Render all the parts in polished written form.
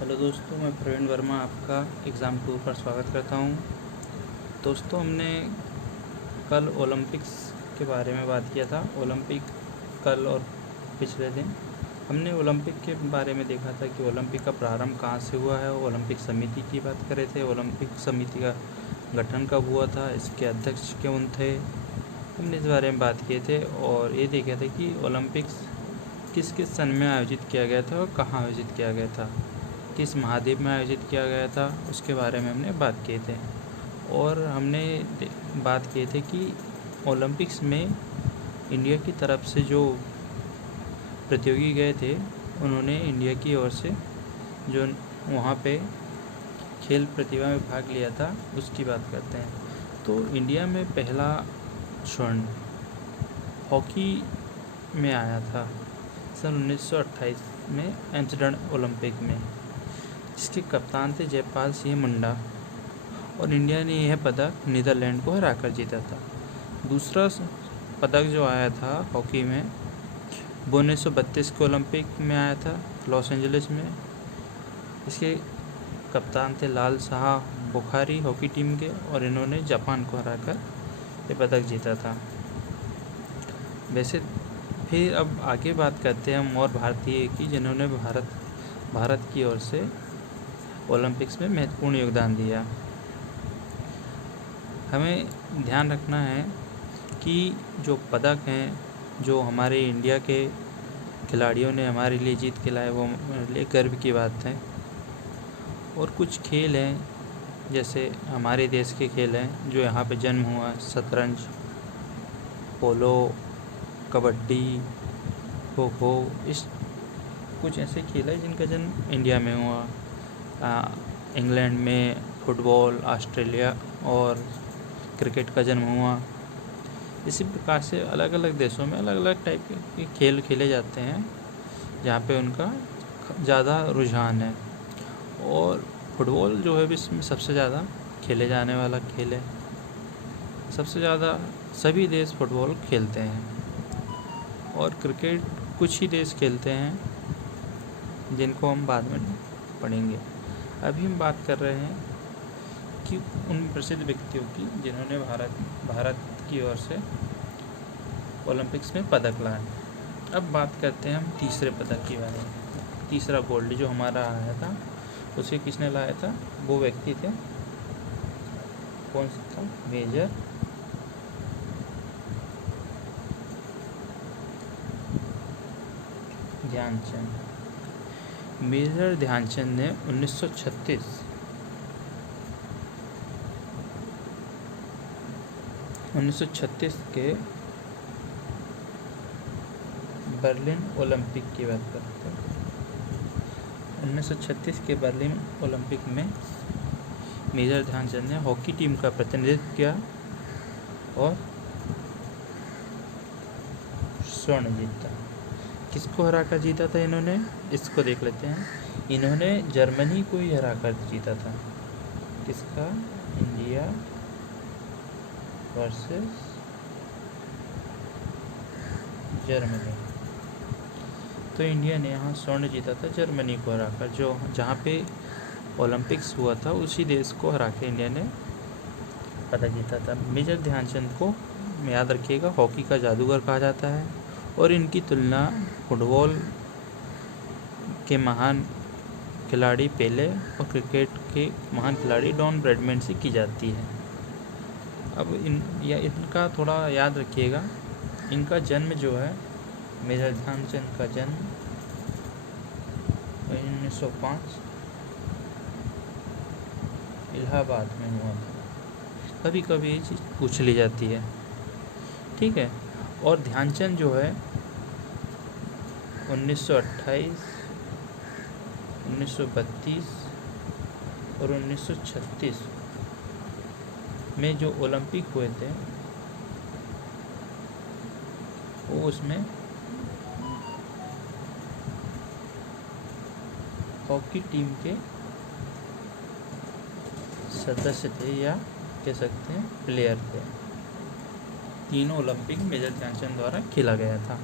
Hello दोस्तों, मैं प्रवीण वर्मा आपका एग्ज़ाम टूर पर स्वागत करता हूं। दोस्तों, हमने कल ओलंपिक्स के बारे में बात किया था। ओलंपिक कल और पिछले दिन हमने ओलंपिक के बारे में देखा था कि ओलंपिक का प्रारंभ कहाँ से हुआ है। ओलंपिक समिति की बात करे थे। ओलंपिक समिति का गठन कब हुआ था, इसके अध्यक्ष कौन थे, हमने इस बारे में बात किए थे। और ये देखा था कि ओलंपिक्स किस किस सन में आयोजित किया गया था और कहाँ आयोजित किया गया था, किस महाद्वीप में आयोजित किया गया था, उसके बारे में हमने बात किए थे। और हमने बात किए थे कि ओलंपिक्स में इंडिया की तरफ से जो प्रतियोगी गए थे, उन्होंने इंडिया की ओर से जो वहाँ पे खेल प्रतिभा में भाग लिया था, उसकी बात करते हैं। तो इंडिया में पहला स्वर्ण हॉकी में आया था सन 1928 में एम्स्टर्डम ओलंपिक में, जिसके कप्तान थे जयपाल सिंह मुंडा। और इंडिया ने यह पदक नीदरलैंड को हराकर जीता था। दूसरा पदक जो आया था हॉकी में, वो 1932 के ओलंपिक में आया था लॉस एंजलिस में। इसके कप्तान थे लाल शाह बुखारी हॉकी टीम के, और इन्होंने जापान को हराकर ये पदक जीता था। वैसे फिर अब आगे बात करते हैं हम और भारतीय की, जिन्होंने भारत की ओर से ओलंपिक्स में महत्वपूर्ण योगदान दिया। हमें ध्यान रखना है कि जो पदक हैं, जो हमारे इंडिया के खिलाड़ियों ने हमारे लिए जीत के लाए, वो हमारे लिए गर्व की बात है। और कुछ खेल हैं, जैसे हमारे देश के खेल हैं जो यहाँ पे जन्म हुआ, शतरंज, पोलो, कबड्डी, खो खो, इस कुछ ऐसे खेल हैं जिनका जन्म इंडिया में हुआ। इंग्लैंड में फुटबॉल, ऑस्ट्रेलिया और क्रिकेट का जन्म हुआ। इसी प्रकार से अलग अलग देशों में अलग अलग टाइप के खेल खेले जाते हैं, जहाँ पे उनका ज़्यादा रुझान है। और फुटबॉल जो है विश्व में सबसे ज़्यादा खेले जाने वाला खेल है। सबसे ज़्यादा सभी देश फुटबॉल खेलते हैं, और क्रिकेट कुछ ही देश खेलते हैं, जिनको हम बाद में पढ़ेंगे। अभी हम बात कर रहे हैं कि उन प्रसिद्ध व्यक्तियों की जिन्होंने भारत की ओर से ओलंपिक्स में पदक लाए। अब बात करते हैं हम तीसरे पदक के बारे में। तीसरा गोल्ड जो हमारा आया था, उसे किसने लाया था? वो व्यक्ति थे, कौन सा था? मेजर ध्यानचंद। मेजर ध्यानचंद ने 1936 के बर्लिन ओलंपिक की बात करते हैं। 1936 के बर्लिन ओलंपिक में मेजर ध्यानचंद ने हॉकी टीम का प्रतिनिधित्व किया और स्वर्ण जीता। किसको हराकर जीता था इन्होंने? इसको देख लेते हैं। इन्होंने जर्मनी को ही हराकर जीता था। किसका? India versus Germany. तो इंडिया ने यहाँ स्वर्ण जीता था जर्मनी को हराकर। जो जहाँ पे ओलंपिक्स हुआ था उसी देश को हरा के इंडिया ने पदक जीता था। मेजर ध्यानचंद को याद रखिएगा, हॉकी का जादूगर कहा जाता है, और इनकी तुलना फुटबॉल के महान खिलाड़ी पेले और क्रिकेट के महान खिलाड़ी डॉन ब्रैडमैन से की जाती है। अब इनका थोड़ा याद रखिएगा। इनका जन्म जो है, मेजर ध्यानचंद का जन्म 1905 इलाहाबाद में हुआ था। कभी कभी ये चीज़ पूछ ली जाती है, ठीक है। और ध्यानचंद जो है 1928, 1932 और 1936 में जो ओलंपिक हुए थे, वो उसमें हॉकी टीम के सदस्य थे, या कह सकते हैं प्लेयर थे। तीनों ओलंपिक मेजर ध्यानचंद द्वारा खेला गया था।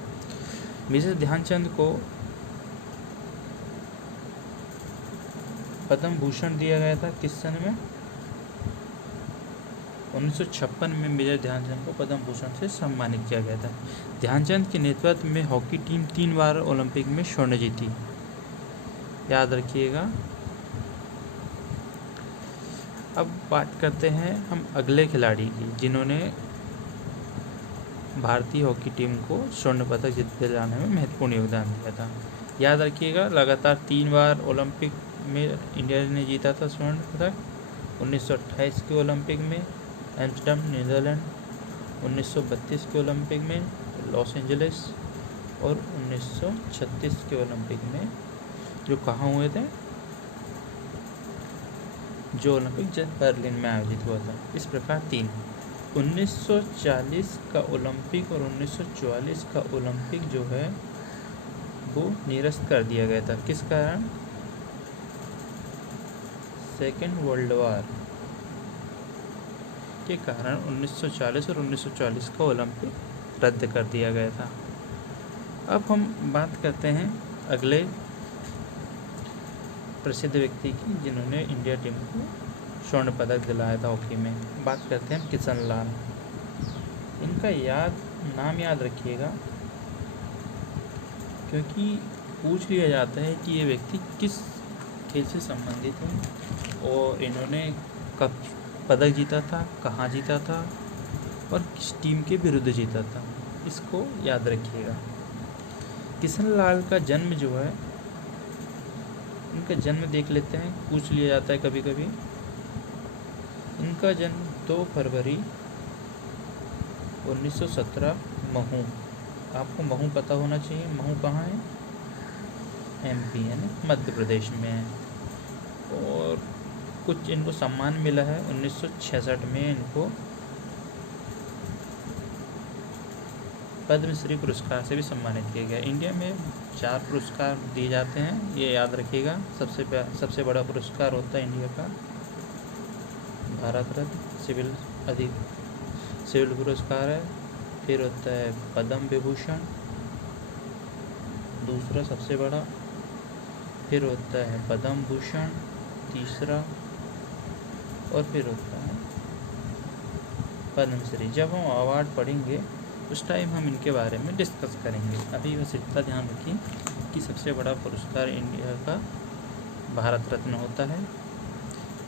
मेजर ध्यानचंद को पद्म भूषण दिया गया था किस सन में? 1956 में मेजर ध्यानचंद को पद्म भूषण से सम्मानित किया गया था। ध्यानचंद के नेतृत्व में हॉकी टीम 3 बार ओलंपिक में स्वर्ण जीती, याद रखिएगा। अब बात करते हैं हम अगले खिलाड़ी की जिन्होंने भारतीय हॉकी टीम को स्वर्ण पदक जीत दिलाने में महत्वपूर्ण योगदान दिया था। याद रखिएगा, लगातार 3 बार ओलंपिक में इंडिया ने जीता था स्वर्ण पदक। 1928 के ओलंपिक में एम्स्टर्डम नीदरलैंड, 1932 के ओलंपिक में लॉस एंजलिस और 1936 के ओलंपिक में जो कहाँ हुए थे, जो ओलंपिक बर्लिन में आयोजित हुआ था। इस प्रकार 3 1940 का ओलंपिक और 1944 का ओलंपिक जो है वो निरस्त कर दिया गया था। किस कारण? सेकेंड वर्ल्ड वार के कारण 1940 और 1944 का ओलंपिक रद्द कर दिया गया था। अब हम बात करते हैं अगले प्रसिद्ध व्यक्ति की जिन्होंने इंडिया टीम को स्वर्ण पदक दिलाया था हॉकी में। बात करते हैं किशन लाल। इनका नाम याद रखिएगा, क्योंकि पूछ लिया जाता है कि ये व्यक्ति किस खेल से संबंधित है और इन्होंने कब पदक जीता था, कहाँ जीता था और किस टीम के विरुद्ध जीता था, इसको याद रखिएगा। किशन लाल का जन्म जो है, इनका जन्म देख लेते हैं, पूछ लिया जाता है कभी कभी। इनका जन्म 2 फरवरी 1917 महू, आपको महू पता होना चाहिए। महू कहाँ है? MP यानी मध्य प्रदेश में है। और कुछ इनको सम्मान मिला है। 1966 में इनको पद्मश्री पुरस्कार से भी सम्मानित किया गया। इंडिया में 4 पुरस्कार दिए जाते हैं, ये याद रखिएगा। सबसे बड़ा पुरस्कार होता है इंडिया का भारत रत्न सिविल पुरस्कार है। फिर होता है पद्म विभूषण, दूसरा सबसे बड़ा। फिर होता है पद्म भूषण, तीसरा। और फिर होता है पद्मश्री। जब हम अवार्ड पढ़ेंगे उस टाइम हम इनके बारे में डिस्कस करेंगे। अभी बस इतना ध्यान रखिए कि सबसे बड़ा पुरस्कार इंडिया का भारत रत्न होता है,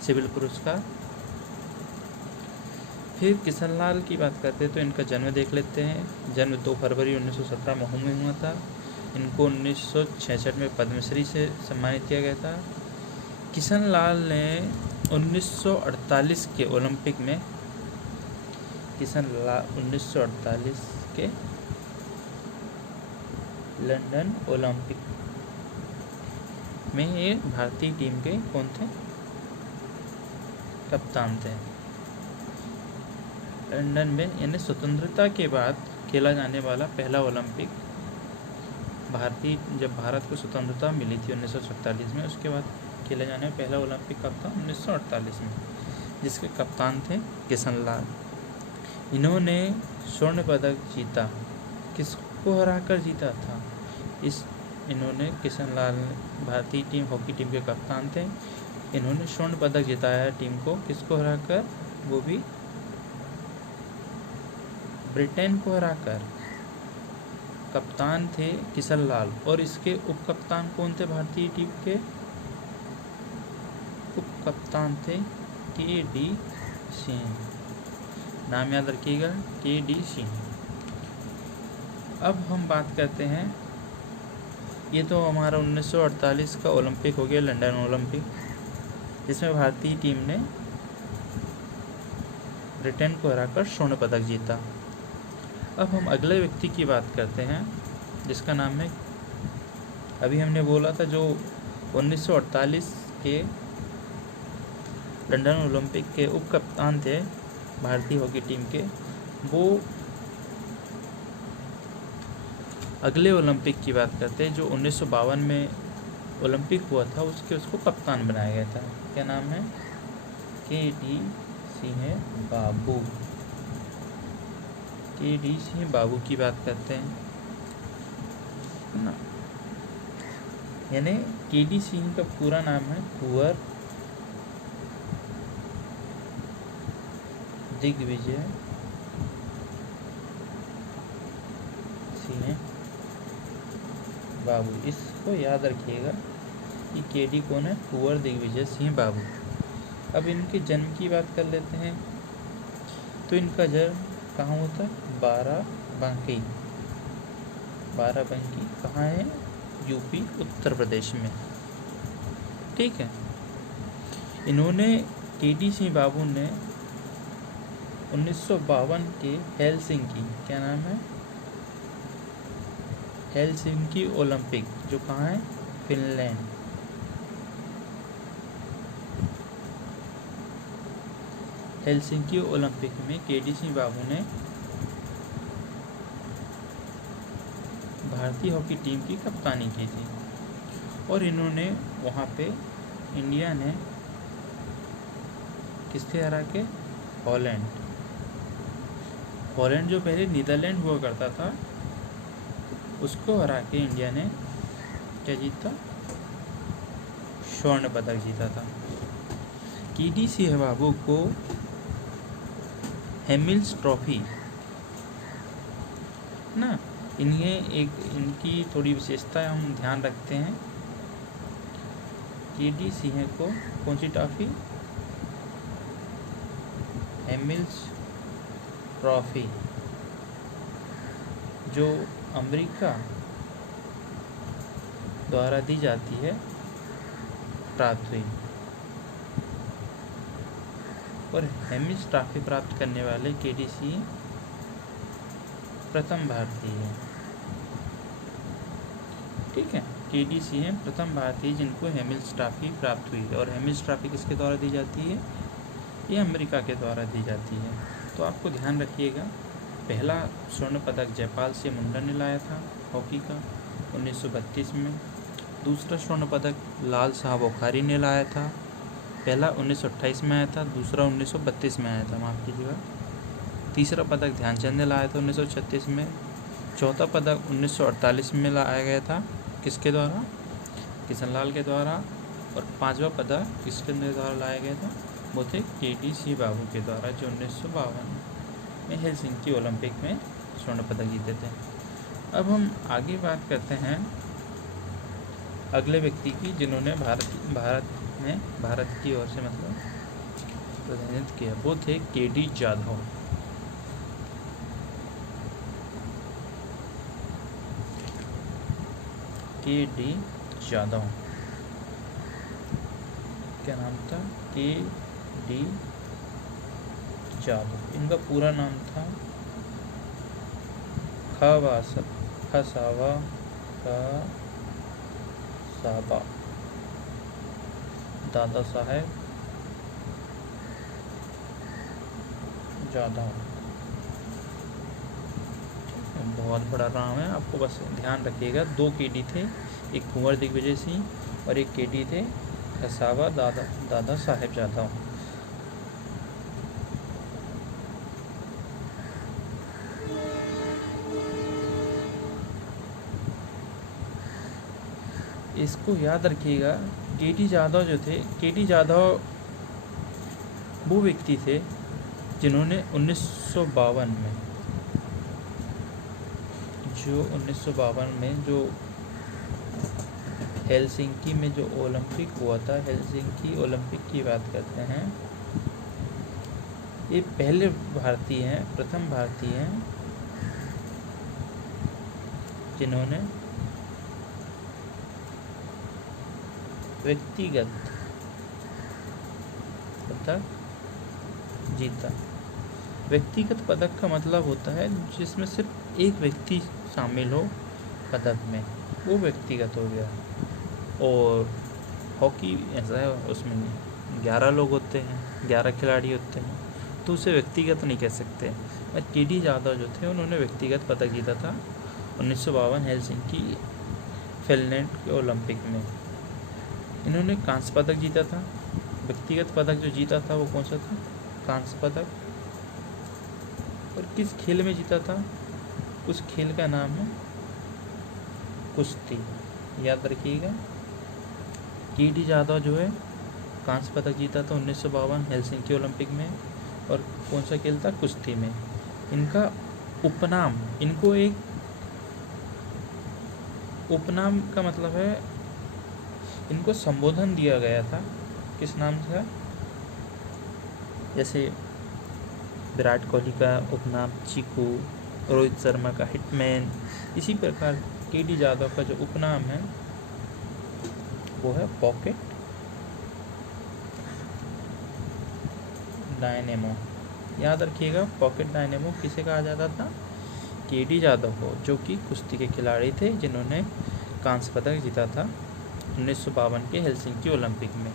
सिविल पुरस्कार। फिर किशन लाल की बात करते हैं तो इनका जन्म देख लेते हैं। जन्म 2 फरवरी 1917 महू में हुआ था। इनको 1966 में पद्मश्री से सम्मानित किया गया था। किशन लाल ने 1948 के ओलंपिक में 1948 के लंदन ओलंपिक में ये भारतीय टीम के कौन थे? कप्तान थे। लंदन में यानी स्वतंत्रता के बाद खेला जाने वाला पहला ओलंपिक, जब भारत को स्वतंत्रता मिली थी 1947 में, उसके बाद खेला जाने वाला पहला ओलंपिक कब था? 1948 में, जिसके कप्तान थे किशन लाल। इन्होंने स्वर्ण पदक जीता। किसको हराकर जीता था? इन्होंने किशन लाल भारतीय टीम हॉकी टीम के कप्तान थे। इन्होंने स्वर्ण पदक जिताया टीम को। किसको हराकर? वो भी ब्रिटेन को हराकर। कप्तान थे किशन लाल। और इसके उप कप्तान कौन थे? भारतीय टीम के उप कप्तान थे KD सिंह। नाम याद रखिएगा, KD सिंह। अब हम बात करते हैं, ये तो हमारा 1948 का ओलंपिक हो गया, लंदन ओलंपिक, जिसमें भारतीय टीम ने ब्रिटेन को हराकर स्वर्ण पदक जीता। अब हम अगले व्यक्ति की बात करते हैं जिसका नाम है, अभी हमने बोला था जो 1948 के लंदन ओलंपिक के उप कप्तान थे भारतीय हॉकी टीम के, वो अगले ओलंपिक की बात करते हैं जो 1952 में ओलंपिक हुआ था, उसको कप्तान बनाया गया था। क्या नाम है? KD सिंह बाबू। KD सिंह बाबू की बात करते हैं ना। यानी केडी सिंह का पूरा नाम है कुंवर दिग्विजय सिंह बाबू। इसको याद रखिएगा कि केडी कौन है, कुंवर दिग्विजय सिंह बाबू। अब इनके जन्म की बात कर लेते हैं। तो इनका जन्म कहाँ होता है, बाराबंकी। बाराबंकी कहाँ है, यूपी उत्तर प्रदेश में। ठीक है। इन्होंने केडी सिंह बाबू ने 1952 के हेलसिंकी, क्या नाम है, हेलसिंकी ओलंपिक, जो कहाँ है, फिनलैंड। हेलसिंकी ओलंपिक में केडी सिंह बाबू ने भारतीय हॉकी टीम की कप्तानी की थी। और इन्होंने वहाँ पे इंडिया ने किसके हरा के, हॉलैंड। हॉलैंड जो पहले नीदरलैंड हुआ करता था, उसको हरा के इंडिया ने क्या जीता, स्वर्ण पदक जीता था। केडी सिंह बाबू को हेमिल्स ट्रॉफी ना, इनकी थोड़ी विशेषता हम ध्यान रखते हैं। केडी सिंह को कौन सी ट्रॉफी, हेमिल्स ट्रॉफी, जो अमेरिका द्वारा दी जाती है, प्राप्त हुई। और हेमिल्स ट्रॉफी प्राप्त करने वाले केडी सिंह प्रथम भारतीय है। ठीक है, केडी सिंह प्रथम भारतीय जिनको हेमिल्स ट्रॉफी प्राप्त हुई। और हेमिल्स ट्रॉफी किसके द्वारा दी जाती है, ये अमेरिका के द्वारा दी जाती है। तो आपको ध्यान रखिएगा, पहला स्वर्ण पदक जयपाल सिंह मुंडा ने लाया था हॉकी का 1932 में। दूसरा स्वर्ण पदक लाल साहब बुखारी ने लाया था, पहला 1928 में आया था, दूसरा 1932 में आया था, माफ़ कीजिएगा। तीसरा पदक ध्यानचंद ने लाया था 1936 में। चौथा पदक 1948 में लाया गया था, किसके द्वारा, किशनलाल के द्वारा। और पांचवा पदक किसके द्वारा लाया गया था, वो थे केडी सिंह बाबू के द्वारा, जो 1952 में हेलसिंकी ओलंपिक में स्वर्ण पदक जीते थे। अब हम आगे बात करते हैं अगले व्यक्ति की, जिन्होंने भारत की ओर से मतलब प्रतिनिधित्व किया, वो थे केडी जाधव। केडी जाधव, क्या नाम था, केडी जाधव। इनका पूरा नाम था खसावा दादा साहेब जाधव। बहुत बड़ा नाम है, आपको बस ध्यान रखिएगा। 2 केडी थे, एक कुंवर दिग्विजय सिंह और एक केडी थे खसावा दादा साहेब जाधव। इसको याद रखिएगा, केडी जाधव जो थे, केडी जाधव वो व्यक्ति थे जिन्होंने 1952 में जो हेलसिंकी में जो ओलंपिक हुआ था, हेलसिंकी ओलंपिक की बात करते हैं, ये पहले भारतीय हैं, प्रथम भारतीय हैं जिन्होंने व्यक्तिगत पदक जीता। व्यक्तिगत पदक का मतलब होता है जिसमें सिर्फ एक व्यक्ति शामिल हो पदक में, वो व्यक्तिगत हो गया। और हॉकी ऐसा है, उसमें 11 लोग होते हैं, 11 खिलाड़ी होते हैं, तो उसे व्यक्तिगत नहीं कह सकते। और केडी जाधव जो थे, उन्होंने व्यक्तिगत पदक जीता था 1952 हेलसिंकी फिनलैंड के ओलंपिक में। इन्होंने कांस्य पदक जीता था। व्यक्तिगत पदक जो जीता था वो कौन सा था, कांस्य पदक। और किस खेल में जीता था, उस खेल का नाम है कुश्ती, याद रखिएगा। के.डी. जादव जो है कांस्य पदक जीता था 1952 हेलसिंकी ओलंपिक में। और कौन सा खेल था? कुश्ती में। इनका उपनाम, इनको एक उपनाम का मतलब है, इनको संबोधन दिया गया था किस नाम से? जैसे विराट कोहली का उपनाम चीकू, रोहित शर्मा का हिटमैन, इसी प्रकार के.डी. जादव का जो उपनाम है वो है पॉकेट डायनेमो। याद रखिएगा, पॉकेट डायनेमो किसे कहा जाता था? के.डी. जादव को, जो कि कुश्ती के खिलाड़ी थे जिन्होंने कांस्य पदक जीता था 1952 के हेलसिंकी ओलंपिक में।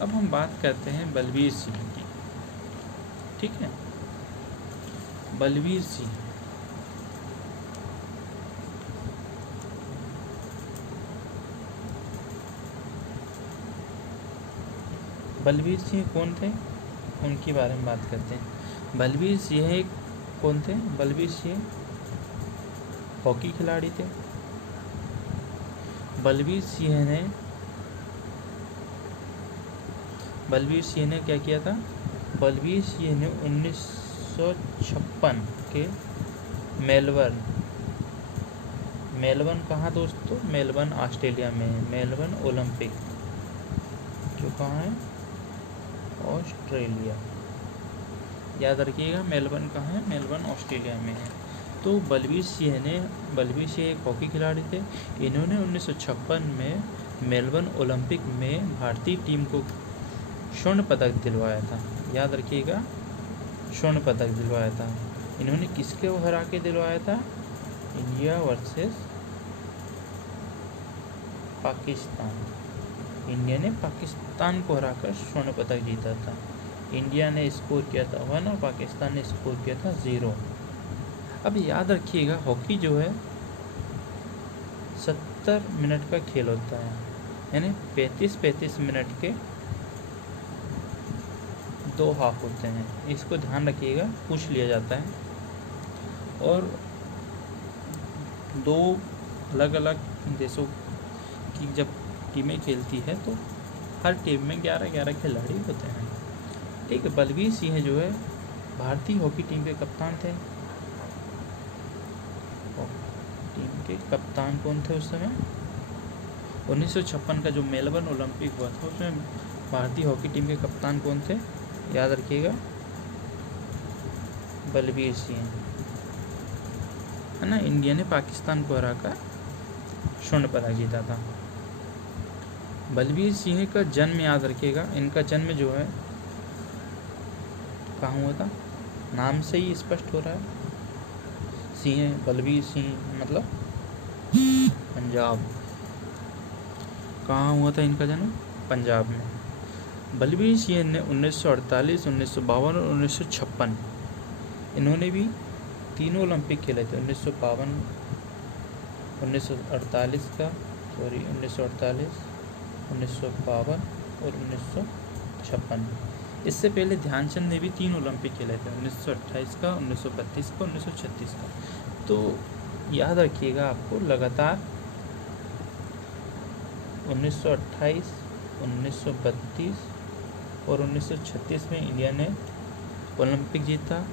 अब हम बात करते हैं बलवीर सिंह की। ठीक है, बलवीर सिंह कौन थे? उनके बारे में बात करते हैं। बलवीर सिंह कौन थे? बलवीर सिंह हॉकी खिलाड़ी थे। बलवीर सिंह ने क्या किया था? बलवीर सिंह ने 1956 के मेलबर्न कहाँ दोस्तों? मेलबर्न ऑस्ट्रेलिया में, मेलबर्न ओलंपिक जो कहाँ है? ऑस्ट्रेलिया। याद रखिएगा, मेलबर्न कहाँ है? मेलबर्न ऑस्ट्रेलिया में है। तो बलवीर सिंह एक हॉकी खिलाड़ी थे। इन्होंने 1956 में मेलबर्न ओलंपिक में भारतीय टीम को स्वर्ण पदक दिलवाया था। याद रखिएगा, स्वर्ण पदक दिलवाया था। इन्होंने किसके हरा के दिलवाया था? India versus Pakistan. इंडिया ने पाकिस्तान को हराकर स्वर्ण पदक जीता था। इंडिया ने स्कोर किया था 1 और पाकिस्तान ने स्कोर किया था 0। अब याद रखिएगा, हॉकी जो है 70 मिनट का खेल होता है, यानी 35 मिनट के 2 हाफ होते हैं। इसको ध्यान रखिएगा, पूछ लिया जाता है। और 2 अलग अलग देशों की जब टीमें खेलती है तो हर टीम में 11-11 खिलाड़ी होते हैं। ठीक है, बलवीर सिंह जो है भारतीय हॉकी टीम के कप्तान थे। टीम के कप्तान कौन थे उस समय? 1956 का जो मेलबर्न ओलंपिक हुआ था उसमें भारतीय हॉकी टीम के कप्तान कौन थे? याद रखिएगा, बलवीर सिंह, है ना। इंडिया ने पाकिस्तान को हराकर स्वर्ण पदक जीता था। बलवीर सिंह का जन्म याद रखिएगा, इनका जन्म जो है कहाँ हुआ था? नाम से ही स्पष्ट हो रहा है, सिंह, बलवीर सिंह मतलब पंजाब। कहाँ हुआ था इनका जन्म? पंजाब में। बलवीर सिंह ने 1948, 1952 और 1956 इन्होंने भी तीनों ओलंपिक खेले थे। 1952, 1948 का 1948, 1952 और 1956। इससे पहले ध्यानचंद ने भी 3 ओलंपिक खेले थे, 1928 का, 1932 का, 1936 का। तो याद रखिएगा, आपको लगातार 1928, 1932 और 1936 में इंडिया ने ओलंपिक जीता।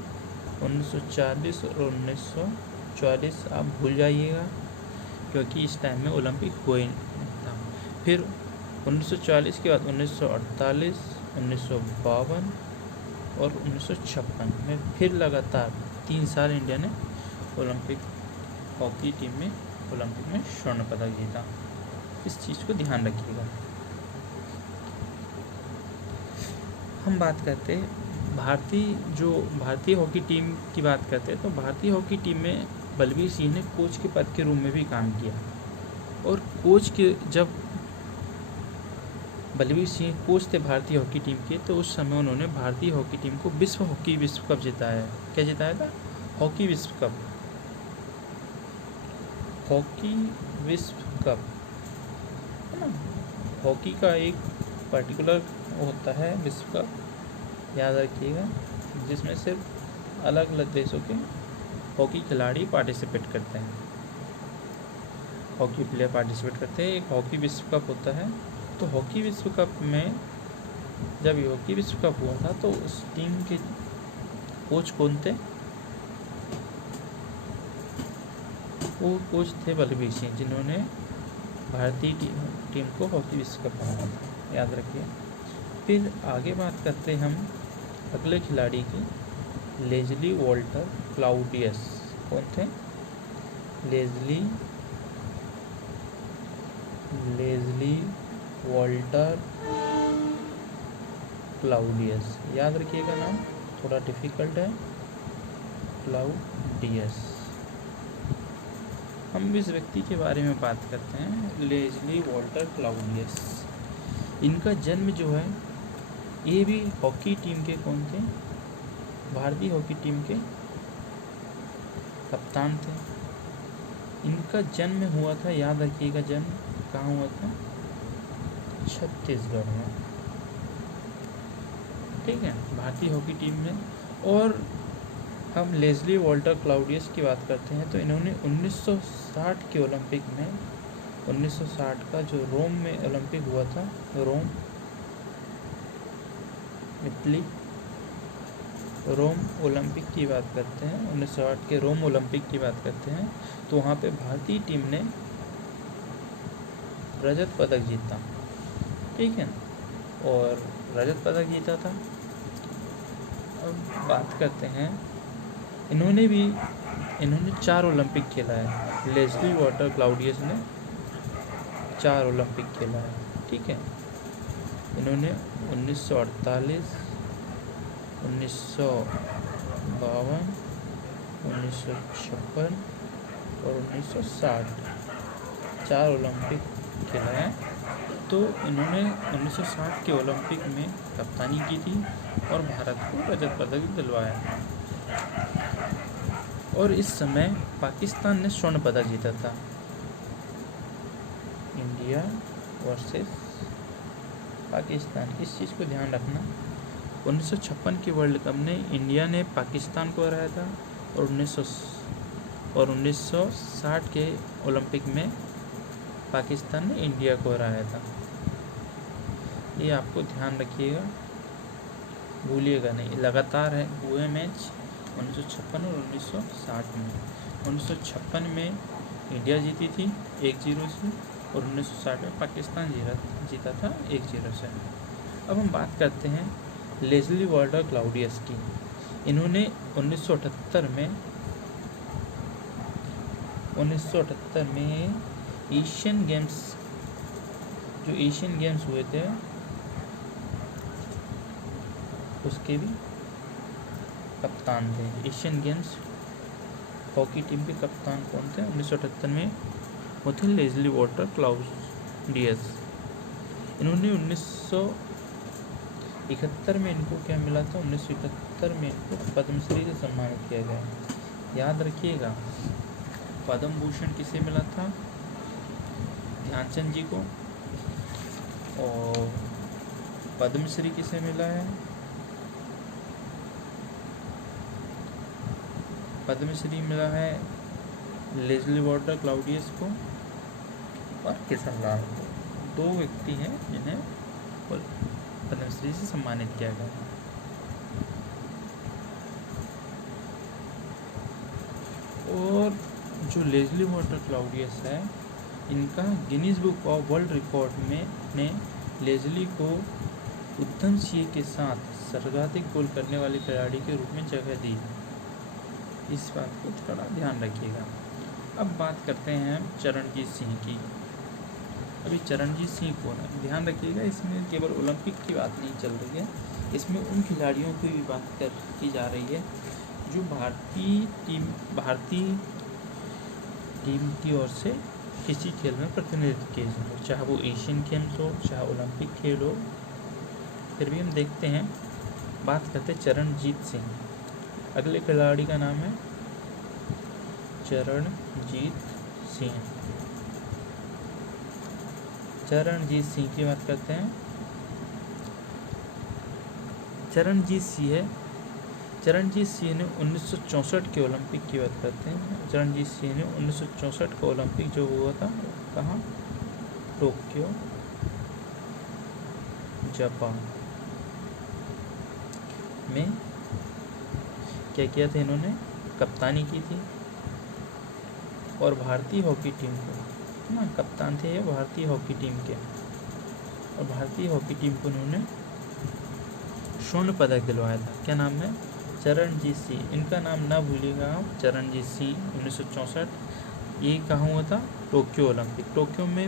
1940 और 1944 आप भूल जाइएगा, क्योंकि इस टाइम में ओलंपिक हुआ ही नहीं था। फिर 1940 के बाद 1948, 1952 और 1956 में फिर लगातार 3 साल इंडिया ने ओलंपिक हॉकी टीम में ओलंपिक में स्वर्ण पदक जीता। इस चीज़ को ध्यान रखिएगा। हम बात करते हैं भारतीय हॉकी टीम की बात करते हैं, तो भारतीय हॉकी टीम में बलवीर सिंह ने कोच के पद के रूप में भी काम किया। और जब बलवीर सिंह कोच थे भारतीय हॉकी टीम के, तो उस समय उन्होंने भारतीय हॉकी टीम को विश्व कप जिताया। क्या जिताया था? हॉकी विश्व कप है ना। हॉकी का एक पर्टिकुलर होता है विश्व कप, याद रखिएगा, जिसमें सिर्फ अलग अलग देशों के हॉकी खिलाड़ी पार्टिसिपेट करते हैं। हॉकी प्लेयर पार्टिसिपेट करते हैं। एक हॉकी विश्व कप होता है। तो हॉकी विश्व कप में जब ये हॉकी विश्व कप हुआ था तो उस टीम के कोच कौन थे? वो कोच थे बलबीर सिंह, जिन्होंने भारतीय टीम को हॉकी विश्व कप बनाया था, याद रखिए। फिर आगे बात करते हैं हम अगले खिलाड़ी की, लेज़ली वॉल्टर क्लाउडियस। कौन थे? लेज़ली वॉल्टर क्लाउडियस, याद रखिएगा नाम, थोड़ा डिफिकल्ट है, क्लाउडियस। हम इस व्यक्ति के बारे में बात करते हैं, लेज़ली वॉल्टर क्लाउडियस। इनका जन्म जो है, ये भी हॉकी टीम के कौन थे? भारतीय हॉकी टीम के कप्तान थे। इनका जन्म हुआ था, याद रखिएगा, जन्म कहाँ हुआ था? छत्तीसगढ़ में, ठीक है, भारतीय हॉकी टीम में। और हम लेज़ली वॉल्टर क्लाउडियस की बात करते हैं तो इन्होंने 1960 के ओलंपिक में, 1960 का जो रोम में ओलंपिक हुआ था, रोम इटली, रोम ओलंपिक की बात करते हैं, 1960 के रोम ओलंपिक की बात करते हैं, तो वहाँ पे भारतीय टीम ने रजत पदक जीता, ठीक है, और रजत पदक जीता था। अब बात करते हैं, इन्होंने 4 ओलंपिक खेला है। लेज़ली वॉल्टर क्लाउडियस ने 4 ओलंपिक खेला है, ठीक है। इन्होंने 1948, 1952, 1956 और 1960 4 ओलंपिक खेला है। तो इन्होंने 1960 के ओलंपिक में कप्तानी की थी और भारत को रजत पदक दिलवाया। और इस समय पाकिस्तान ने स्वर्ण पदक जीता था। इंडिया वर्सेस पाकिस्तान, इस चीज़ को ध्यान रखना। 1956 के वर्ल्ड कप ने इंडिया ने पाकिस्तान को हराया था और 1960 के ओलंपिक में पाकिस्तान ने इंडिया को हराया था। ये आपको ध्यान रखिएगा, भूलिएगा नहीं, लगातार है हुए मैच 1956 और 1960 में। 1956 में इंडिया जीती थी 1-0 से और 1960 में पाकिस्तान जीता था 1-0 से। अब हम बात करते हैं लेज़ली वॉल्टर क्लाउडियस की। इन्होंने 1978 में एशियन गेम्स हुए थे, उसके भी कप्तान थे। एशियन गेम्स हॉकी टीम के कप्तान कौन थे 1978 में? वो थे लेज़ली वॉल्टर क्लाउडियस। इन्होंने 1971 में इनको क्या मिला था? 1971 में इनको पद्मश्री से सम्मानित किया गया। याद रखिएगा, पद्म भूषण किसे मिला था? ध्यानचंद जी को। और पद्मश्री किसे मिला है? पद्मश्री मिला है लेज़ली वॉल्टर क्लाउडियस को और किशन लाल को। 2 व्यक्ति हैं जिन्हें पद्मश्री से सम्मानित किया गया। और जो लेज़ली वॉल्टर क्लाउडियस है, इनका Guinness book of world record में ने लेज़ली को उद्यम सिंह के साथ सर्वाधिक गोल करने वाले खिलाड़ी के रूप में जगह दी। इस बात को थोड़ा ध्यान रखिएगा। अब बात करते हैं चरणजीत सिंह की। अभी चरणजीत सिंह कौन है? ध्यान रखिएगा, इसमें केवल ओलंपिक की बात नहीं चल रही है, इसमें उन खिलाड़ियों की भी बात की जा रही है जो भारतीय टीम की ओर से किसी खेल में प्रतिनिधित्व किए जाए, चाहे वो एशियन गेम्स हो, चाहे ओलंपिक खेल हो। फिर भी हम देखते हैं, बात करते हैं चरणजीत सिंह। अगले खिलाड़ी का नाम है चरणजीत सिंह। चरणजीत सिंह की बात करते हैं। चरणजीत सिंह चरणजीत सिंह ने 1964 के ओलंपिक की बात करते हैं। चरणजीत सिंह ने 1964 का ओलंपिक जो हुआ था कहाँ, टोक्यो जापान में क्या किया था इन्होंने, कप्तानी की थी। और भारतीय हॉकी टीम को ना, कप्तान थे ये भारतीय हॉकी टीम के, और भारतीय हॉकी टीम को उन्होंने स्वर्ण पदक दिलवाया था। क्या नाम है, चरणजीत सिंह। इनका नाम ना भूलिएगा आप, चरणजीत सिंह। 1964 ये कहाँ हुआ था, टोक्यो ओलंपिक। टोक्यो में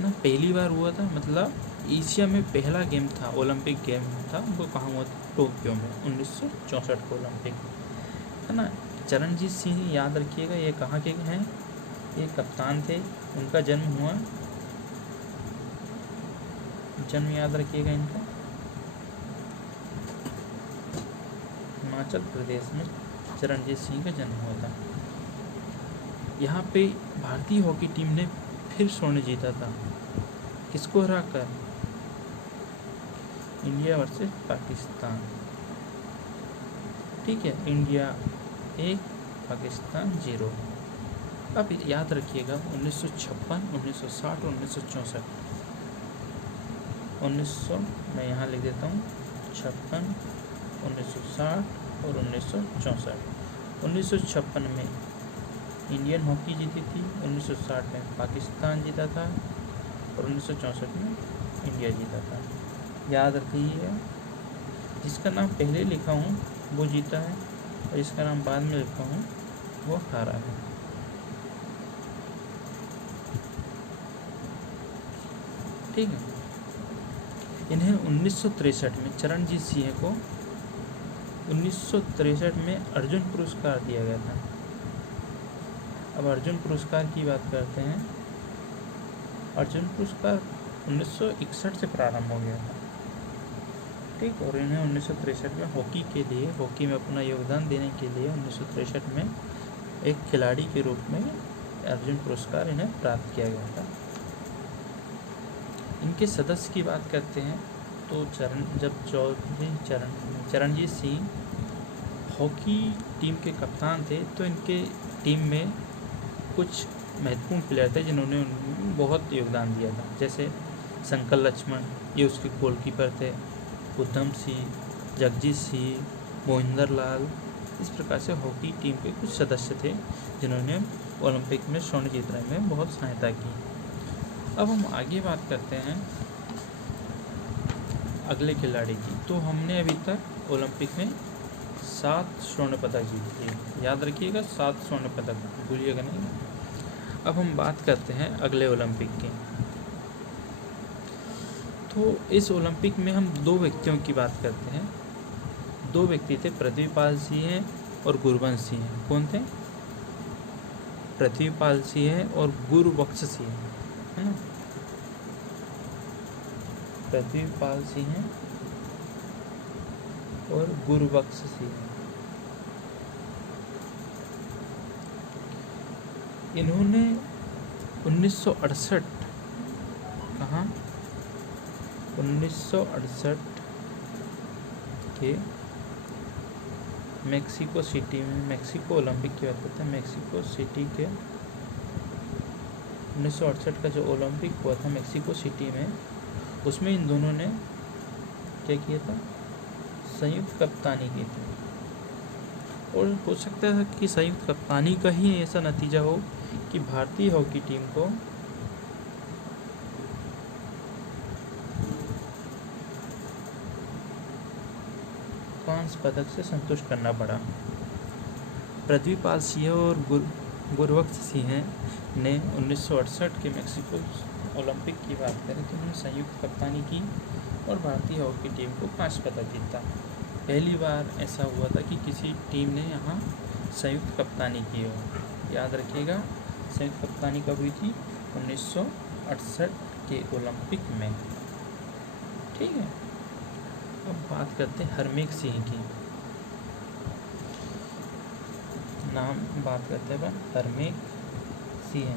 ना पहली बार हुआ था, मतलब एशिया में पहला गेम था, ओलंपिक गेम था, वो कहाँ हुआ था, टोक्यो में 1964 का ओलंपिक, है ना। चरणजीत सिंह याद रखिएगा, ये कहाँ के हैं, ये कप्तान थे। उनका जन्म हुआ, जन्म याद रखिएगा इनका, हिमाचल प्रदेश में चरणजीत सिंह का जन्म हुआ था। यहाँ पे भारतीय हॉकी टीम ने फिर स्वर्ण जीता था, किसको हराकर, इंडिया वर्सेस पाकिस्तान। ठीक है, इंडिया 1 पाकिस्तान 0। अब याद रखिएगा 1956, 1960 और 1964। 1900 मैं यहाँ लिख देता हूँ, 56, 1960 और 1964। 1956 में इंडियन हॉकी जीती थी, 1960 में पाकिस्तान जीता था, और 1964 में इंडिया जीता था। याद रखिए, जिसका नाम पहले लिखा हूँ वो जीता है, और जिसका नाम बाद में लिखा हूँ वो हारा है। ठीक है, इन्हें 1963 में, चरणजीत सिंह को 1963 में अर्जुन पुरस्कार दिया गया था। अब अर्जुन पुरस्कार की बात करते हैं। अर्जुन पुरस्कार 1961 से प्रारंभ हो गया था। ठीक, और इन्हें 1963 में हॉकी के लिए, हॉकी में अपना योगदान देने के लिए 1963 में एक खिलाड़ी के रूप में अर्जुन पुरस्कार इन्हें प्राप्त किया गया था। इनके सदस्य की बात करते हैं तो चरणजीत सिंह हॉकी टीम के कप्तान थे, तो इनके टीम में कुछ महत्वपूर्ण प्लेयर थे जिन्होंने बहुत योगदान दिया था। जैसे शंकर लक्ष्मण, ये उसके गोलकीपर थे, उधम सिंह, जगजीत सिंह, मोहिंदर लाल। इस प्रकार से हॉकी टीम के कुछ सदस्य थे जिन्होंने ओलंपिक में स्वर्ण जीतने में बहुत सहायता की। अब हम आगे बात करते हैं अगले खिलाड़ी की। तो हमने अभी तक ओलंपिक में 7 स्वर्ण पदक जीते हैं, याद रखिएगा 7 स्वर्ण पदक, भूलिएगा नहीं। अब हम बात करते हैं अगले ओलंपिक की। तो इस ओलंपिक में हम 2 व्यक्तियों की बात करते हैं। 2 व्यक्ति थे, पृथ्वीपाल सिंह और गुरबंश सिंह। कौन थे, पृथ्वीपाल सिंह और गुरबख्श सिंह, है ना। पृथ्वीपाल सिंह और गुरबख्श सिंह, इन्होंने 1968 कहाँ, 1968 के मेक्सिको सिटी में, मेक्सिको ओलंपिक की बात करते हैं, मेक्सिको सिटी के 1968 का जो ओलंपिक हुआ था मेक्सिको सिटी में, उसमें इन दोनों ने क्या किया था, संयुक्त कप्तानी की थी। और हो सकता है कि संयुक्त कप्तानी का ही ऐसा नतीजा हो कि भारतीय हॉकी टीम को कांस्य पदक से संतुष्ट करना पड़ा। पृथ्वीपाल सिंह और गुरबख्श सिंह ने 1968 के मेक्सिको ओलंपिक की बात करें तो उन्होंने संयुक्त कप्तानी की और भारतीय हॉकी टीम को कांस्य पदक जीता। पहली बार ऐसा हुआ था कि किसी टीम ने यहाँ संयुक्त कप्तानी की हो। याद रखिएगा, संयुक्त कप्तानी कब हुई थी, 1968 के ओलंपिक में। ठीक है, अब बात करते हैं हरमीत सिंह की। नाम बात करते हैं Harmeet Singh.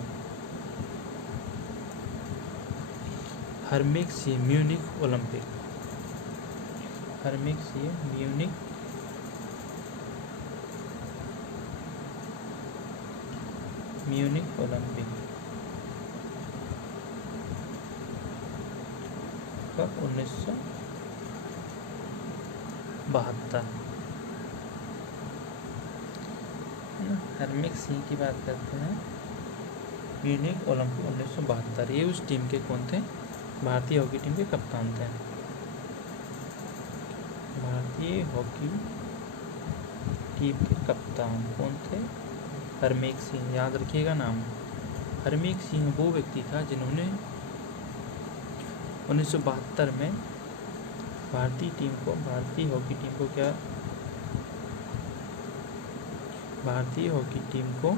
Harmeet Singh Munich Olympic, Harmeet Singh Munich Munich Olympic कब? 1972। हरमीत सिंह की बात करते हैं। म्यूनिख ओलंपिक 1972, ये उस टीम के कौन थे? भारतीय हॉकी टीम के कप्तान थे। भारतीय हॉकी टीम के कप्तान कौन थे? हरमीत सिंह, याद रखिएगा नाम। हरमीत सिंह वो व्यक्ति था जिन्होंने 1972 में भारतीय हॉकी टीम को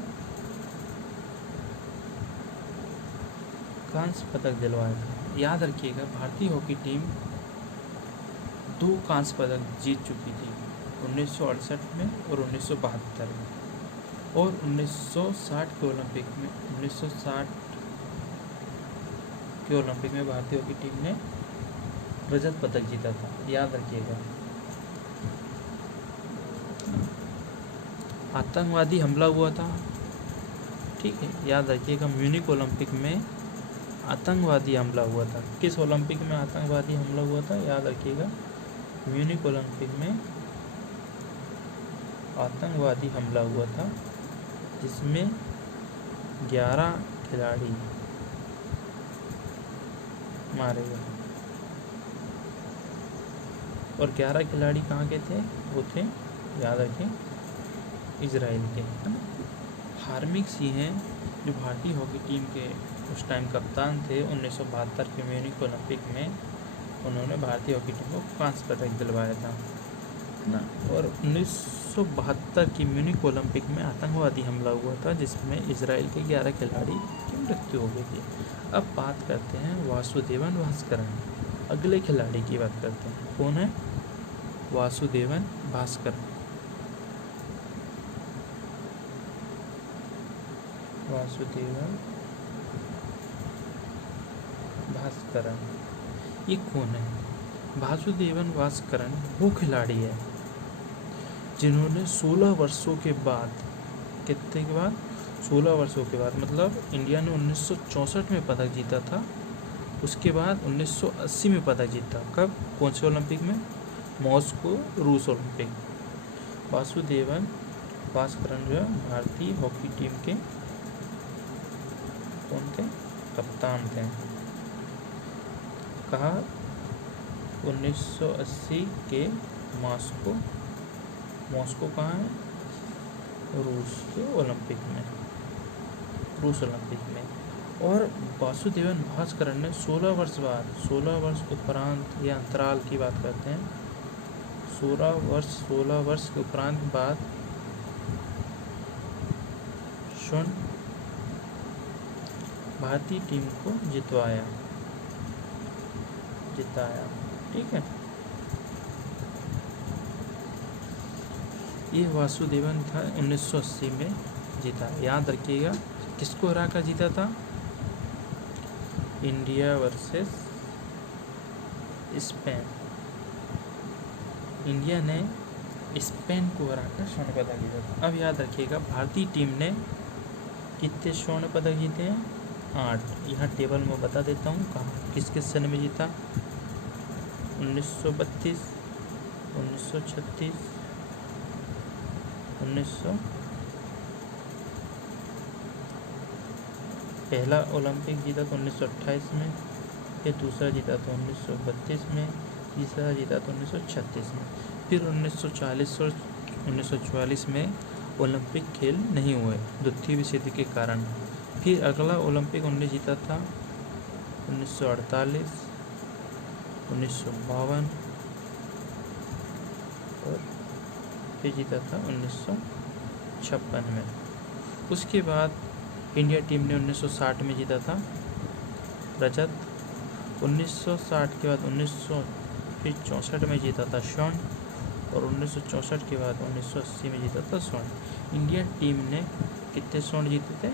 कांस्य पदक दिलवाया था। याद रखिएगा, भारतीय हॉकी टीम 2 कांस्य पदक जीत चुकी थी, 1968 में और 1972 में। और 1960 के ओलंपिक में भारतीय हॉकी टीम ने रजत पदक जीता था, याद रखिएगा। आतंकवादी हमला हुआ था, ठीक है, याद रखिएगा। म्यूनिख ओलंपिक में आतंकवादी हमला हुआ था। किस ओलंपिक में आतंकवादी हमला हुआ था? याद रखिएगा, म्यूनिख ओलंपिक में आतंकवादी हमला हुआ था, जिसमें 11 खिलाड़ी मारे गए। और 11 खिलाड़ी कहाँ के थे? वो थे, याद रखें, इजराइल के, है ना। हरमीत सिंह हैं जो भारतीय हॉकी टीम के उस टाइम कप्तान थे। 1972 के म्यूनिख ओलंपिक में उन्होंने भारतीय हॉकी टीम को कांस्य पदक दिलवाया था, ना। और 1972 की म्यूनिख ओलंपिक में आतंकवादी हमला हुआ था, जिसमें इजराइल के 11 खिलाड़ी की मृत्यु हो गई थी। अब बात करते हैं वासुदेवन भास्करन, अगले खिलाड़ी की बात करते हैं। कौन है? वासुदेवन भास्करन। वासुदेवन भास्करन ये कौन है? वासुदेवन भास्करन वो खिलाड़ी है जिन्होंने 16 वर्षों के बाद, कितने के बाद? 16 वर्षों के बाद, मतलब इंडिया ने 1964 में पदक जीता था, उसके बाद 1980 में पदक जीता। कब? कौन से ओलंपिक में? मॉस्को, रूस ओलंपिक। वासुदेवन भास्करन जो है भारतीय हॉकी टीम के कौन थे? कप्तान थे। कहा? 1980 के मॉस्को कहाँ है? रूस के ओलंपिक में, रूस ओलंपिक में। और वासुदेवन भास्करन ने 16 वर्ष उपरांत, या अंतराल की बात करते हैं, 16 वर्ष के उपरांत बाद स्वर्ण भारतीय टीम को जिताया, ठीक है। ये वासुदेवन था, 1980 में जीता। याद रखिएगा, किसको हरा कर जीता था? India versus Spain. इंडिया ने स्पेन को हराकर स्वर्ण पदक जीता था। अब याद रखिएगा, भारतीय टीम ने कितने स्वर्ण पदक जीते हैं? 8। यहाँ टेबल में बता देता हूँ कहाँ किस किस सन में जीता। 1932, 1936, 1900 पहला ओलंपिक जीता था 1928 में, फिर दूसरा जीता था 1932 में, तीसरा जीता था 1936 में। फिर 1944 में ओलंपिक खेल नहीं हुए द्वितीय विश्व युद्ध के कारण। फिर अगला ओलंपिक उन्होंने जीता था 1948, 1952 और फिर जीता था 1956 में। उसके बाद इंडिया टीम ने 1960 में जीता था रजत। 1960 के बाद 1964 में जीता था स्वर्ण, और 1964 के बाद 1980 में जीता था स्वर्ण। इंडिया टीम ने कितने स्वर्ण जीते थे?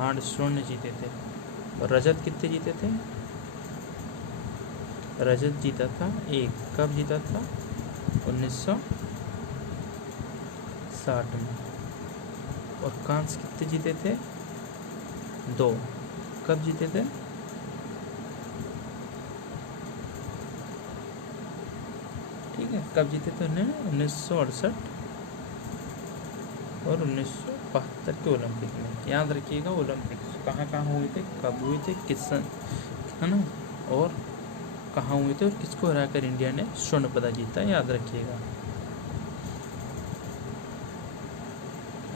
8 स्वर्ण जीते थे। और रजत कितने जीते थे? रजत जीता था 1। कब जीता था? 1960 में। और कांस्य कितने जीते थे? 2। कब जीते थे? ठीक है, कब जीते थे उन्हें? 1968 और 1972 के ओलंपिक में। याद रखिएगा, ओलंपिक्स कहाँ कहाँ हुए थे, कब हुए थे, किस है ना, और कहाँ हुए थे और किसको हराकर इंडिया ने स्वर्ण पदक जीता, याद रखिएगा।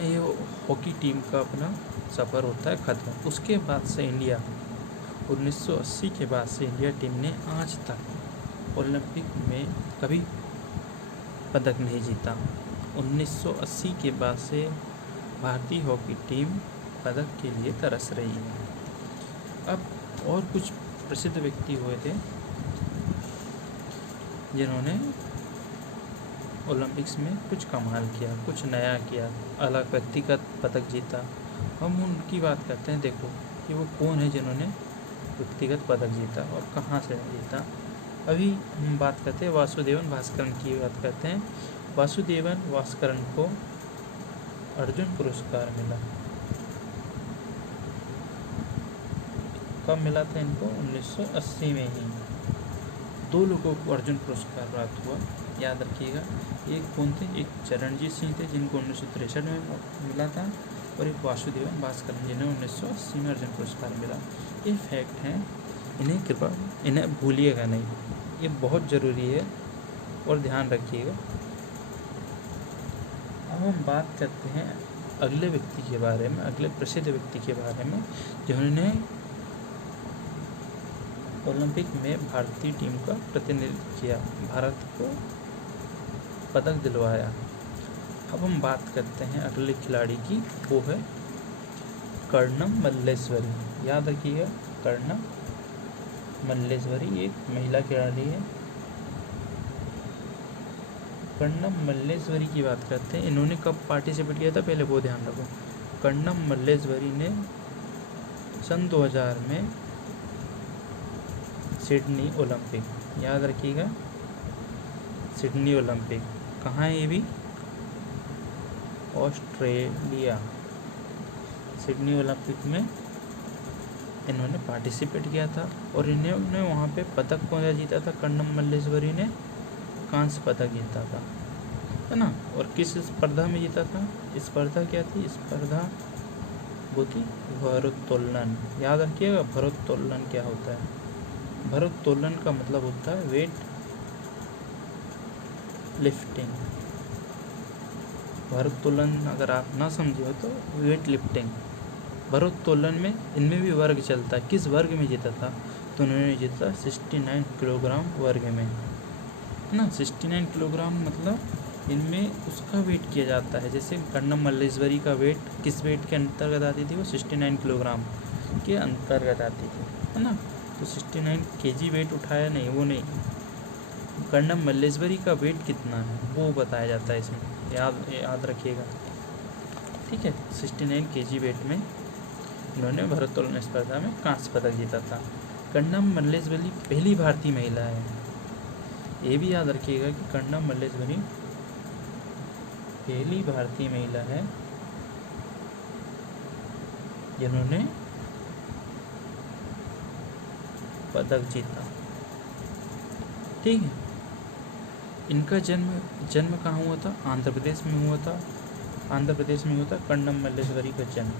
ये हॉकी टीम का अपना सफ़र होता है ख़त्म। उसके बाद से इंडिया 1980 के बाद से इंडिया टीम ने आज तक ओलंपिक में कभी पदक नहीं जीता। 1980 के बाद से भारतीय हॉकी टीम पदक के लिए तरस रही है। अब और कुछ प्रसिद्ध व्यक्ति हुए थे जिन्होंने ओलंपिक्स में कुछ कमाल किया, कुछ नया किया, अलग व्यक्तिगत पदक जीता। हम उनकी बात करते हैं। देखो कि वो कौन है जिन्होंने व्यक्तिगत पदक जीता और कहाँ से जीता। अभी हम बात करते हैं वासुदेवन भास्करन की बात करते हैं। वासुदेवन भास्करन को अर्जुन पुरस्कार मिला। कब मिला था इनको? 1980 में ही। 2 लोगों को अर्जुन पुरस्कार प्राप्त हुआ, याद रखिएगा। एक कौन थे? एक चरणजीत सिंह थे जिनको 1963 में मिला था, और एक वासुदेवन भास्करन जिन्हें 1980 में अर्जुन पुरस्कार मिला। ये फैक्ट हैं, इन्हें भूलिएगा नहीं, ये बहुत ज़रूरी है और ध्यान रखिएगा। अब हम बात करते हैं अगले व्यक्ति के बारे में, अगले प्रसिद्ध व्यक्ति के बारे में जिन्होंने ओलंपिक में भारतीय टीम का प्रतिनिधित्व किया, भारत को पदक दिलवाया। अब हम बात करते हैं अगले खिलाड़ी की, वो है कर्णम मल्लेश्वरी। याद रखिएगा, कर्णम मल्लेश्वरी एक महिला खिलाड़ी है। कर्णम मल्लेश्वरी की बात करते हैं। इन्होंने कब पार्टिसिपेट किया था, पहले वो ध्यान रखो। कर्णम मल्लेश्वरी ने सन 2000 में सिडनी ओलंपिक, याद रखिएगा, सिडनी ओलंपिक कहाँ है? ये भी ऑस्ट्रेलिया। सिडनी ओलंपिक में इन्होंने पार्टिसिपेट किया था और इन्होंने वहाँ पे पदक कौन सा जीता था? कर्णम मल्लेश्वरी ने कांस्य पदक जीता था, है ना। और किस स्पर्धा में जीता था? स्पर्धा क्या थी? स्पर्धा वो थी भारोत्तोलन। याद रखिएगा, भारोत्तोलन क्या होता है? भारोत्तोलन का मतलब होता है वेट लिफ्टिंग। भारोत्तोलन अगर आप ना समझे हो तो वेट लिफ्टिंग। भारोत्तोलन में इनमें भी वर्ग चलता है। किस वर्ग में जीता था? तो उन्होंने जीता 69 किलोग्राम वर्ग में, है ना। 69 किलोग्राम मतलब इनमें उसका वेट किया जाता है। जैसे कर्णम मल्लेश्वरी का वेट किस वेट के अंतर्गत आती थी? वो 69 किलोग्राम के अंतर्गत आती थी, है ना। तो 69 kg वेट उठाया नहीं, वो नहीं। कर्णम मल्लेश्वरी का वेट कितना है वो बताया जाता है इसमें, याद रखिएगा, ठीक है। 69 kg वेट में इन्होंने भारोत्तोलन स्पर्धा में कांस्य पदक जीता था। कर्णम मल्लेश्वरी पहली भारतीय महिला है, ये भी याद रखिएगा कि कर्णम मल्लेश्वरी पहली भारतीय महिला है जिन्होंने पदक जीता, ठीक है। इनका जन्म कहाँ हुआ था? आंध्र प्रदेश में हुआ था। आंध्र प्रदेश में हुआ था कर्णम मल्लेश्वरी का जन्म,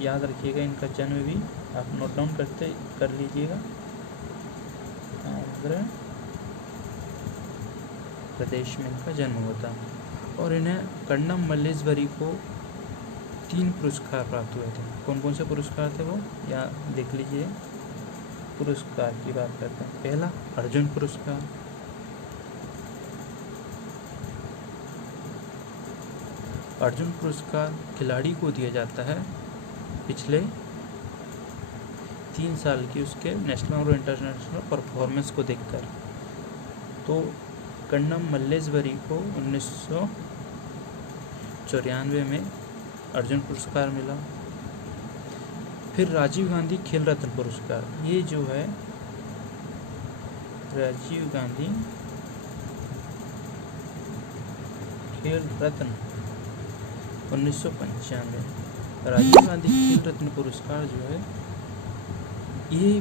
याद रखिएगा। इनका जन्म भी आप नोट डाउन कर लीजिएगा। आंध्र प्रदेश में इनका जन्म हुआ था और इन्हें कर्णम मल्लेश्वरी को 3 पुरस्कार प्राप्त हुए थे। कौन कौन से पुरस्कार थे वो? या देख लीजिए। पुरस्कार की बात करते हैं। पहला अर्जुन पुरस्कार, अर्जुन पुरस्कार खिलाड़ी को दिया जाता है पिछले 3 साल की उसके नेशनल और इंटरनेशनल परफॉर्मेंस को देखकर। तो कर्णम मल्लेश्वरी को 1994 में अर्जुन पुरस्कार मिला। फिर राजीव गांधी खेल रत्न पुरस्कार, ये जो है राजीव गांधी खेल रत्न 1995, राजीव गांधी खेल रत्न पुरस्कार जो है ये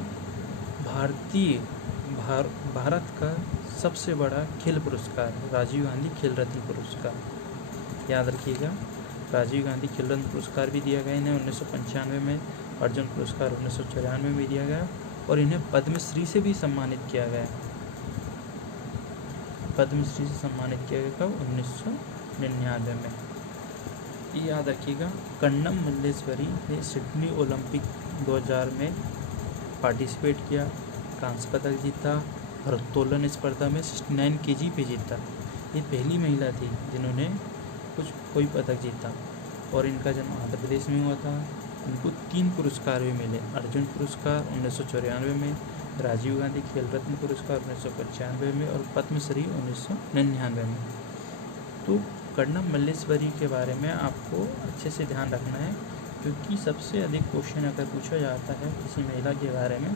भारत का सबसे बड़ा खेल पुरस्कार है, राजीव गांधी खेल रत्न पुरस्कार। याद रखिएगा, राजीव गांधी खेल रत्न पुरस्कार भी दिया गया इन्हें 1995 में, अर्जुन पुरस्कार 1994 में दिया गया और इन्हें पद्मश्री से भी सम्मानित किया गया। पद्मश्री से सम्मानित किया गया कब? 1999 में। ये याद रखिएगा। कन्नम मल्लेश्वरी ने सिडनी ओलंपिक 2000 में पार्टिसिपेट किया, कांस्य पदक जीता, भारोत्तोलन स्पर्धा में 69 kg पे जीता। ये पहली महिला थी जिन्होंने कोई पदक जीता और इनका जन्म आंध्र प्रदेश में हुआ था। इनको 3 पुरस्कार भी मिले, अर्जुन पुरस्कार 1994 में, राजीव गांधी खेल रत्न पुरस्कार 1995 में और पद्मश्री 1999 में। तो कन्नम मल्लेश्वरी के बारे में आपको अच्छे से ध्यान रखना है, क्योंकि सबसे अधिक क्वेश्चन अगर पूछा जाता है किसी महिला के बारे में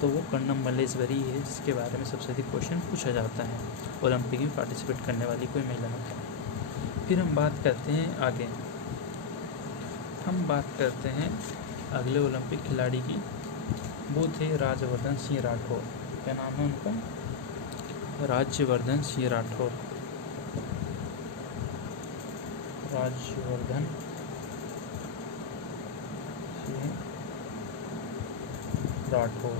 तो वो कन्नम मल्लेश्वरी है, जिसके बारे में सबसे अधिक क्वेश्चन पूछा जाता है ओलंपिक में पार्टिसिपेट करने वाली कोई महिला है। फिर हम बात करते हैं आगे, हम बात करते हैं अगले ओलंपिक खिलाड़ी की। वो थे राज्यवर्धन सिंह राठौर। क्या नाम है उनका? राज्यवर्धन सिंह राठौर। राज्यवर्धन सिंह राठौर।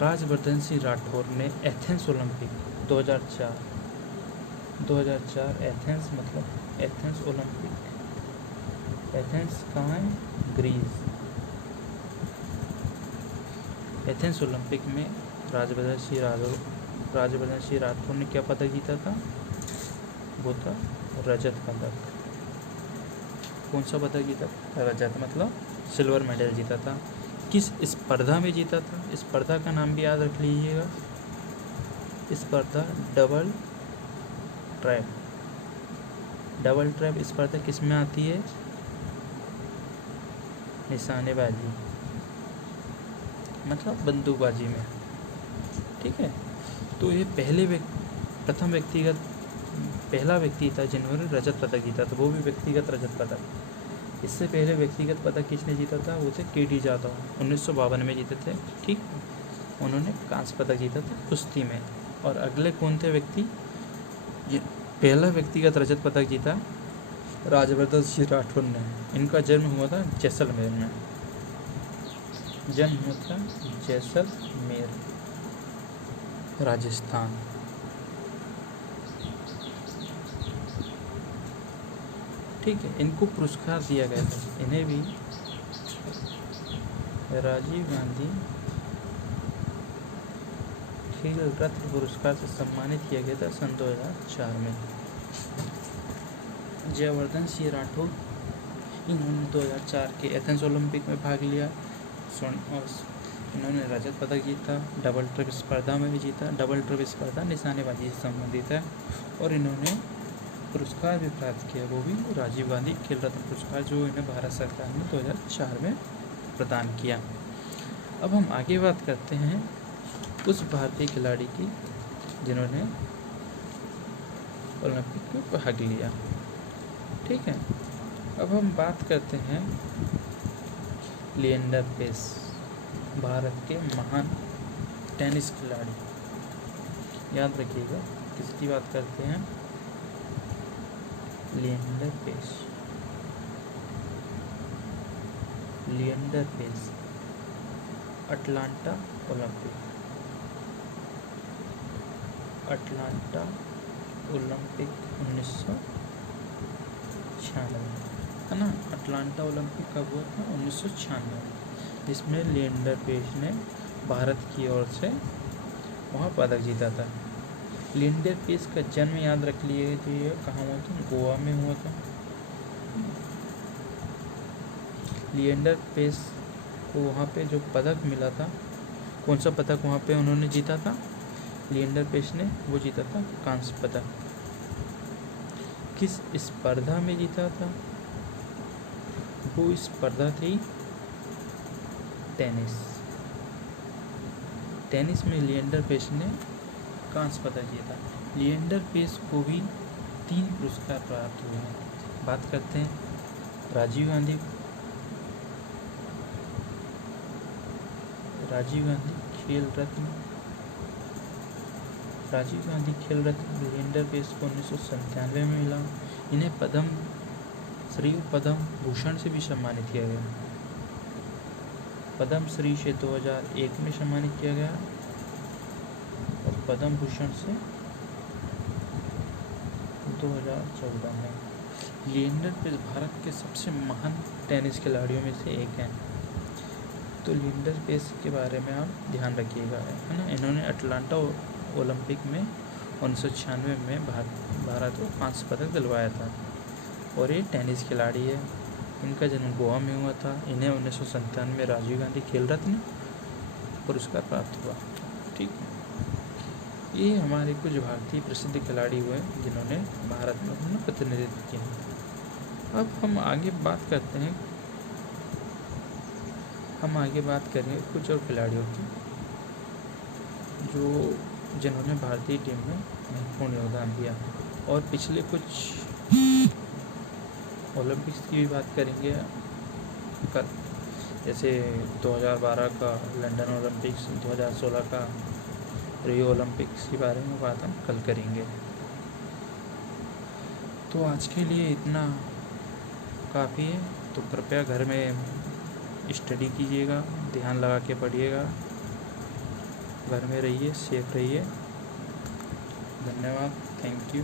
राज्यवर्धन सिंह राठौर ने एथेंस ओलंपिक 2004 एथेंस, मतलब एथेंस ओलंपिक, एथेंस कहाँ है? ग्रीस। एथेंस ओलंपिक में राज्यवर्धन सिंह राठौर ने क्या पदक जीता था? वो था रजत पदक। कौन सा पदक जीता था? रजत, मतलब सिल्वर मेडल जीता था। किस स्पर्धा में जीता था? स्पर्धा का नाम भी याद रख लीजिएगा। स्पर्धा डबल ट्रैप। डबल ट्रैप स्पर्धा किस में आती है? निशानेबाजी, मतलब बंदूकबाजी में। ठीक है, तो ये पहला व्यक्ति था जिन्होंने रजत पदक जीता था, वो भी व्यक्तिगत रजत पदक। इससे पहले व्यक्तिगत पदक किसने जीता था? वो थे KT जाधव, 1952 में जीते थे। ठीक, उन्होंने कांस्य पदक जीता था कुश्ती में। और अगले कौन थे व्यक्ति? पहला व्यक्तिगत रजत पदक जीता राज्यवर्धन सिंह राठौर ने। इनका जन्म हुआ था जैसलमेर में। जन्म हुआ था जैसलमेर, राजस्थान। ठीक है, इनको पुरस्कार दिया गया था, इन्हें भी राजीव गांधी खेल रत्न पुरस्कार से सम्मानित किया गया था सन 2004 में। जयवर्धन सिंह राठौर, इन्होंने 2004 के एथेंस ओलंपिक में भाग लिया और इन्होंने रजत पदक जीता। डबल ट्रैप स्पर्धा में भी जीता। डबल ट्रैप स्पर्धा निशानेबाजी से संबंधित है और इन्होंने पुरस्कार भी प्राप्त किया, वो भी राजीव गांधी खेल रत्न पुरस्कार, जो इन्हें भारत सरकार ने 2004 में प्रदान किया। अब हम आगे बात करते हैं उस भारतीय खिलाड़ी की जिन्होंने ओलंपिक में भाग लिया। ठीक है, अब हम बात करते हैं लिएंडर पेस, भारत के महान टेनिस खिलाड़ी। याद रखिएगा किसकी बात करते हैं? लिएंडर पेस। लिएंडर पेस अटलांटा ओलंपिक 1996 है ना। अटलांटा ओलंपिक कब हुआ था? 1996, जिसमें लिएंडर पेस ने भारत की ओर से वहाँ पदक जीता था। लिएंडर पेस का जन्म याद रख लिए तो ये कहाँ हुआ था? गोवा में हुआ था। लिएंडर पेस को वहाँ पे जो पदक मिला था, कौन सा पदक वहाँ पे उन्होंने जीता था? लिएंडर पेस ने वो जीता था कांस्य पदक। किस स्पर्धा में जीता था? वो स्पर्धा थी टेनिस। टेनिस में लिएंडर पेस ने कांस्य पदक जीता। लिएंडर पेस को भी 3 पुरस्कार प्राप्त हुए हैं। बात करते हैं राजीव गांधी खेल रत्न लिएंडर पेस को 1997 में मिला। इन्हें पद्म श्री पद्म भूषण से भी सम्मानित किया गया। पद्म श्री से 2001 में सम्मानित किया गया और पद्म भूषण से 2014 में। लिएंडर पेस भारत के सबसे महान टेनिस खिलाड़ियों में से एक हैं। तो लिएंडर पेस के बारे में आप ध्यान रखिएगा, है ना। इन्होंने अटलांटा ओलंपिक में 1996 में भारत को 5 पदक दिलवाया था और ये टेनिस खिलाड़ी है। इनका जन्म गोवा में हुआ था। इन्हें 1997 में राजीव गांधी खेल रत्न पुरस्कार प्राप्त हुआ। ठीक है, ये हमारे कुछ भारतीय प्रसिद्ध खिलाड़ी हुए जिन्होंने भारत में अपना प्रतिनिधित्व किया। अब हम आगे बात करेंगे कुछ और खिलाड़ियों की जिन्होंने भारतीय टीम में महत्वपूर्ण योगदान दिया और पिछले कुछ ओलंपिक्स की भी बात करेंगे कल, जैसे 2012 का लंदन ओलंपिक्स, 2016 का रियो ओलंपिक्स के बारे में बात हम कल करेंगे। तो आज के लिए इतना काफ़ी है। तो कृपया घर में स्टडी कीजिएगा, ध्यान लगा के पढ़िएगा, घर में रहिए, सेफ रहिए। धन्यवाद, थैंक यू।